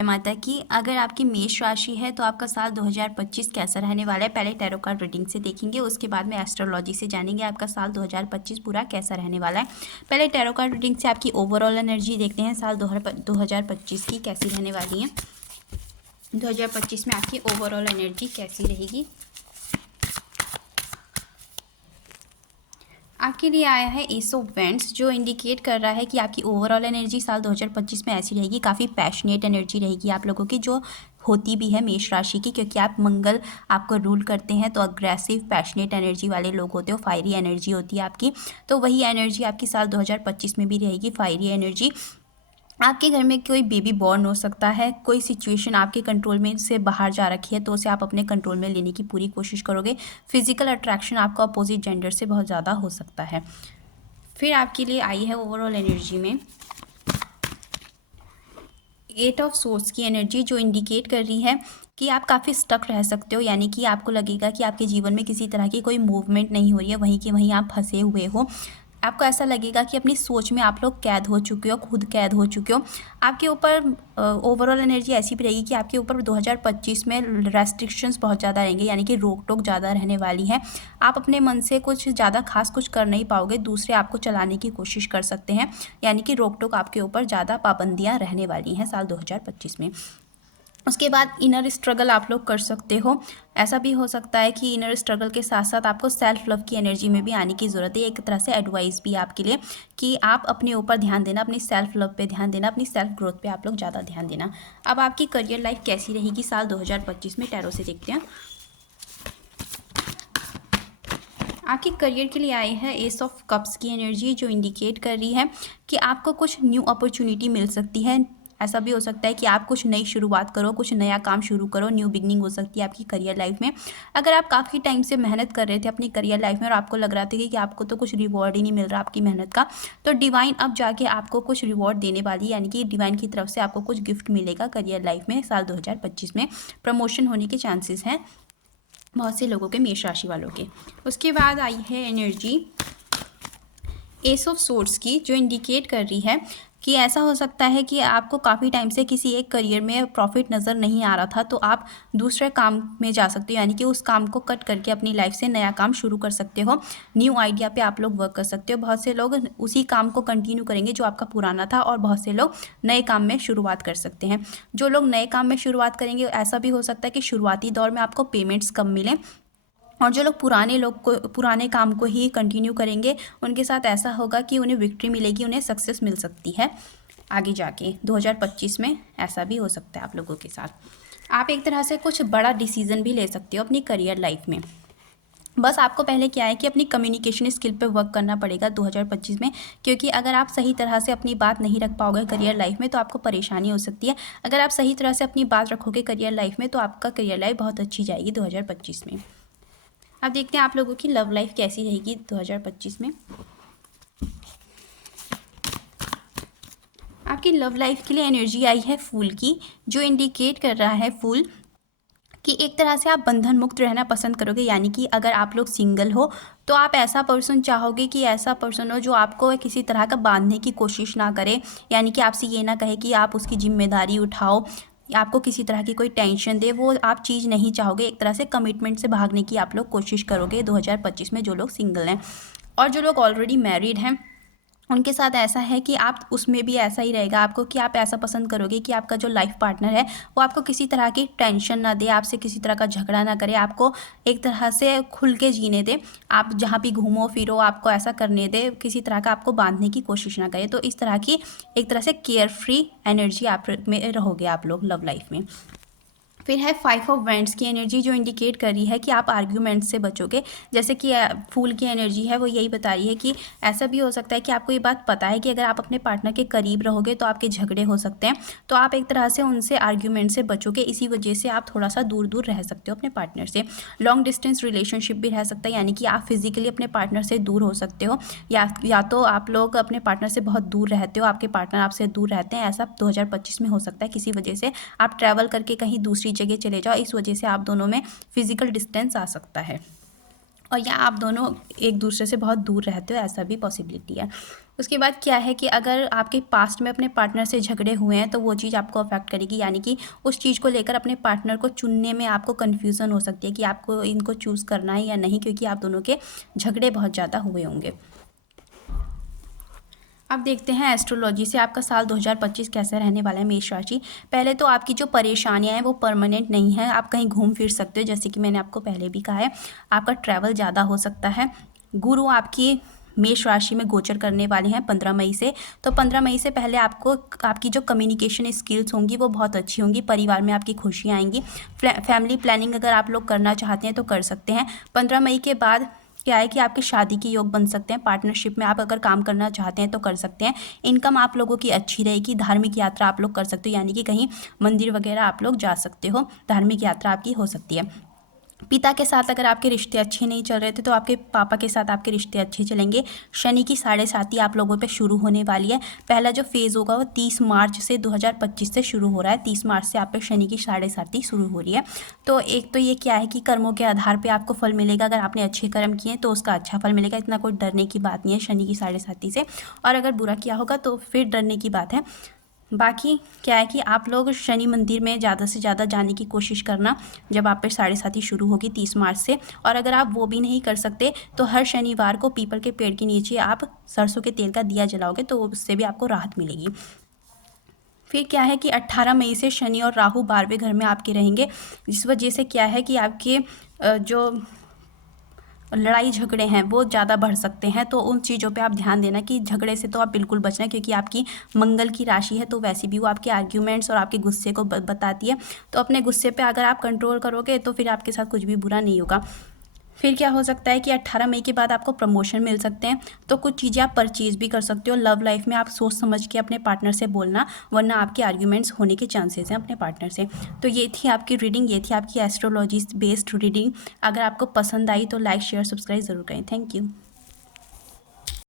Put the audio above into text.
माता की अगर आपकी मेष राशि है तो आपका साल 2025 कैसा रहने वाला है। पहले टैरो कार्ड रीडिंग से देखेंगे, उसके बाद में एस्ट्रोलॉजी से जानेंगे आपका साल 2025 पूरा कैसा रहने वाला है। पहले टैरो कार्ड रीडिंग से आपकी ओवरऑल एनर्जी देखते हैं साल 2025 की कैसी रहने वाली है। 2025 में आपकी ओवरऑल एनर्जी कैसी रहेगी। आपके लिए आया है एस ऑफ वेंट्स, जो इंडिकेट कर रहा है कि आपकी ओवरऑल एनर्जी साल 2025 में ऐसी रहेगी, काफ़ी पैशनेट एनर्जी रहेगी आप लोगों की, जो होती भी है मेष राशि की, क्योंकि आप मंगल आपको रूल करते हैं तो अग्रेसिव पैशनेट एनर्जी वाले लोग होते हो, फायरी एनर्जी होती है आपकी। तो वही एनर्जी आपकी साल 2025 में भी रहेगी, फायरी एनर्जी। आपके घर में कोई बेबी बॉर्न हो सकता है, कोई सिचुएशन आपके कंट्रोल में से बाहर जा रखी है तो उसे आप अपने कंट्रोल में लेने की पूरी कोशिश करोगे। फिजिकल अट्रैक्शन आपको अपोजिट जेंडर से बहुत ज़्यादा हो सकता है। फिर आपके लिए आई है ओवरऑल एनर्जी में 8 ऑफ सोर्स की एनर्जी, जो इंडिकेट कर रही है कि आप काफ़ी स्टक रह सकते हो, यानी कि आपको लगेगा कि आपके जीवन में किसी तरह की कोई मूवमेंट नहीं हो रही है, वहीं के वहीं आप फंसे हुए हो। आपको ऐसा लगेगा कि अपनी सोच में आप लोग कैद हो चुके हो, खुद कैद हो चुके हो। आपके ऊपर ओवरऑल एनर्जी ऐसी भी रहेगी कि आपके ऊपर 2025 में रेस्ट्रिक्शंस बहुत ज़्यादा रहेंगे, यानी कि रोक टोक ज़्यादा रहने वाली है। आप अपने मन से कुछ ज़्यादा खास कुछ कर नहीं पाओगे, दूसरे आपको चलाने की कोशिश कर सकते हैं, यानी कि रोक टोक आपके ऊपर ज़्यादा पाबंदियाँ रहने वाली हैं साल 2025 में। उसके बाद इनर स्ट्रगल आप लोग कर सकते हो। ऐसा भी हो सकता है कि इनर स्ट्रगल के साथ साथ आपको सेल्फ लव की एनर्जी में भी आने की ज़रूरत है। एक तरह से एडवाइस भी आपके लिए कि आप अपने ऊपर ध्यान देना, अपनी सेल्फ लव पे ध्यान देना, अपनी सेल्फ ग्रोथ पे आप लोग ज़्यादा ध्यान देना। अब आपकी करियर लाइफ कैसी रहेगी साल 2025 में, टैरो से देखते हैं। आपकी करियर के लिए आई है एस ऑफ कप्स की एनर्जी, जो इंडिकेट कर रही है कि आपको कुछ न्यू अपॉर्चुनिटी मिल सकती है। ऐसा भी हो सकता है कि आप कुछ नई शुरुआत करो, कुछ नया काम शुरू करो, न्यू बिगनिंग हो सकती है आपकी करियर लाइफ में। अगर आप काफ़ी टाइम से मेहनत कर रहे थे अपनी करियर लाइफ में और आपको लग रहा था कि आपको तो कुछ रिवॉर्ड ही नहीं मिल रहा आपकी मेहनत का, तो डिवाइन अब जाके आपको कुछ रिवॉर्ड देने वाली है, यानी कि डिवाइन की तरफ से आपको कुछ गिफ्ट मिलेगा करियर लाइफ में साल 2025 में। प्रमोशन होने के चांसेस हैं बहुत से लोगों के, मेष राशि वालों के। उसके बाद आई है एनर्जी एस ऑफ सोर्ड्स की, जो इंडिकेट कर रही है कि ऐसा हो सकता है कि आपको काफ़ी टाइम से किसी एक करियर में प्रॉफिट नज़र नहीं आ रहा था, तो आप दूसरे काम में जा सकते हो, यानी कि उस काम को कट करके अपनी लाइफ से नया काम शुरू कर सकते हो। न्यू आइडिया पे आप लोग वर्क कर सकते हो। बहुत से लोग उसी काम को कंटिन्यू करेंगे जो आपका पुराना था, और बहुत से लोग नए काम में शुरुआत कर सकते हैं। जो लोग नए काम में शुरुआत करेंगे, ऐसा भी हो सकता है कि शुरुआती दौर में आपको पेमेंट्स कम मिलें, और जो लोग पुराने काम को ही कंटिन्यू करेंगे, उनके साथ ऐसा होगा कि उन्हें विक्ट्री मिलेगी, उन्हें सक्सेस मिल सकती है आगे जाके 2025 में। ऐसा भी हो सकता है आप लोगों के साथ। आप एक तरह से कुछ बड़ा डिसीजन भी ले सकते हो अपनी करियर लाइफ में। बस आपको पहले क्या है कि अपनी कम्युनिकेशन स्किल पे वर्क करना पड़ेगा 2025 में, क्योंकि अगर आप सही तरह से अपनी बात नहीं रख पाओगे करियर लाइफ में तो आपको परेशानी हो सकती है। अगर आप सही तरह से अपनी बात रखोगे करियर लाइफ में तो आपका करियर लाइफ बहुत अच्छी जाएगी 2025 में। अब देखते हैं आप लोगों की लव लाइफ कैसी रहेगी 2025 में। आपकी लव लाइफ के लिए एनर्जी आई है फूल की, जो इंडिकेट कर रहा है फूल कि एक तरह से आप बंधन मुक्त रहना पसंद करोगे, यानी कि अगर आप लोग सिंगल हो तो आप ऐसा पर्सन चाहोगे कि ऐसा पर्सन हो जो आपको किसी तरह का बांधने की कोशिश ना करे, यानी कि आपसे ये ना कहे कि आप उसकी जिम्मेदारी उठाओ या आपको किसी तरह की कोई टेंशन दे, वो आप चीज़ नहीं चाहोगे। एक तरह से कमिटमेंट से भागने की आप लोग कोशिश करोगे 2025 में, जो लोग सिंगल हैं। और जो लोग ऑलरेडी मैरिड हैं उनके साथ ऐसा है कि आप उसमें भी ऐसा ही रहेगा आपको, कि आप ऐसा पसंद करोगे कि आपका जो लाइफ पार्टनर है वो आपको किसी तरह की टेंशन ना दे, आपसे किसी तरह का झगड़ा ना करे, आपको एक तरह से खुल के जीने दे। आप जहाँ भी घूमो फिरो आपको ऐसा करने दे, किसी तरह का आपको बांधने की कोशिश ना करे। तो इस तरह की एक तरह से केयर फ्री एनर्जी आप में रहोगे आप लोग लव लाइफ में। फिर है 5 ऑफ वैंड्स की एनर्जी, जो इंडिकेट कर रही है कि आप आर्ग्यूमेंट से बचोगे। जैसे कि फूल की एनर्जी है वो यही बता रही है कि ऐसा भी हो सकता है कि आपको ये बात पता है कि अगर आप अपने पार्टनर के करीब रहोगे तो आपके झगड़े हो सकते हैं, तो आप एक तरह से उनसे आर्ग्यूमेंट से बचोगे। इसी वजह से आप थोड़ा सा दूर दूर रह सकते हो अपने पार्टनर से। लॉन्ग डिस्टेंस रिलेशनशिप भी रह सकता है, यानी कि आप फिजिकली अपने पार्टनर से दूर हो सकते हो, या तो आप लोग अपने पार्टनर से बहुत दूर रहते हो, आपके पार्टनर आपसे दूर रहते हैं। ऐसा 2025 में हो सकता है, किसी वजह से आप ट्रैवल करके कहीं दूसरी जगह चले जाओ, इस वजह से आप दोनों में फिजिकल डिस्टेंस आ सकता है, और या आप दोनों एक दूसरे से बहुत दूर रहते हो, ऐसा भी पॉसिबिलिटी है। उसके बाद क्या है कि अगर आपके पास्ट में अपने पार्टनर से झगड़े हुए हैं तो वो चीज़ आपको अफेक्ट करेगी, यानी कि उस चीज़ को लेकर अपने पार्टनर को चुनने में आपको कन्फ्यूज़न हो सकती है कि आपको इनको चूज़ करना है या नहीं, क्योंकि आप दोनों के झगड़े बहुत ज़्यादा हुए होंगे। अब देखते हैं एस्ट्रोलॉजी से आपका साल 2025 कैसा रहने वाला है मेष राशि। पहले तो आपकी जो परेशानियां हैं वो परमानेंट नहीं है, आप कहीं घूम फिर सकते हो, जैसे कि मैंने आपको पहले भी कहा है। आपका ट्रैवल ज़्यादा हो सकता है। गुरु आपकी मेष राशि में गोचर करने वाले हैं 15 मई से। तो 15 मई से पहले आपको आपकी जो कम्युनिकेशन स्किल्स होंगी वो बहुत अच्छी होंगी, परिवार में आपकी खुशियाँ आएंगी। फैमिली प्लानिंग अगर आप लोग करना चाहते हैं तो कर सकते हैं। 15 मई के बाद क्या है कि आपके शादी के योग बन सकते हैं। पार्टनरशिप में आप अगर काम करना चाहते हैं तो कर सकते हैं। इनकम आप लोगों की अच्छी रहेगी। धार्मिक यात्रा आप लोग कर सकते हो, यानी कि कहीं मंदिर वगैरह आप लोग जा सकते हो। धार्मिक यात्रा आपकी हो सकती है। पिता के साथ अगर आपके रिश्ते अच्छे नहीं चल रहे थे तो आपके पापा के साथ आपके रिश्ते अच्छे चलेंगे। शनि की 7.5 आप लोगों पे शुरू होने वाली है। पहला जो फेज़ होगा वो 30 मार्च से 2025 से शुरू हो रहा है। 30 मार्च से आप पे शनि की 7.5 शुरू हो रही है। तो एक तो ये क्या है कि कर्मों के आधार पे आपको फल मिलेगा। अगर आपने अच्छे कर्म किए तो उसका अच्छा फल मिलेगा, इतना कोई डरने की बात नहीं है शनि की 7.5 से। और अगर बुरा किया होगा तो फिर डरने की बात है। बाकी क्या है कि आप लोग शनि मंदिर में ज़्यादा से ज़्यादा जाने की कोशिश करना जब आप पे 7.5 शुरू होगी 30 मार्च से। और अगर आप वो भी नहीं कर सकते तो हर शनिवार को पीपल के पेड़ के नीचे आप सरसों के तेल का दिया जलाओगे तो उससे भी आपको राहत मिलेगी। फिर क्या है कि 18 मई से शनि और राहु 12वें घर में आपके रहेंगे, जिस वजह से क्या है कि आपके जो लड़ाई झगड़े हैं वो ज़्यादा बढ़ सकते हैं। तो उन चीज़ों पे आप ध्यान देना कि झगड़े से तो आप बिल्कुल बचना, क्योंकि आपकी मंगल की राशि है तो वैसे भी वो आपके आर्ग्यूमेंट्स और आपके गुस्से को बताती है। तो अपने गुस्से पे अगर आप कंट्रोल करोगे तो फिर आपके साथ कुछ भी बुरा नहीं होगा। फिर क्या हो सकता है कि 18 मई के बाद आपको प्रमोशन मिल सकते हैं, तो कुछ चीज़ें आप परचेज भी कर सकते हो। लव लाइफ में आप सोच समझ के अपने पार्टनर से बोलना, वरना आपके आर्ग्यूमेंट्स होने के चांसेस हैं अपने पार्टनर से। तो ये थी आपकी रीडिंग, ये थी आपकी एस्ट्रोलॉजी बेस्ड रीडिंग। अगर आपको पसंद आई तो लाइक शेयर सब्सक्राइब ज़रूर करें। Thank you.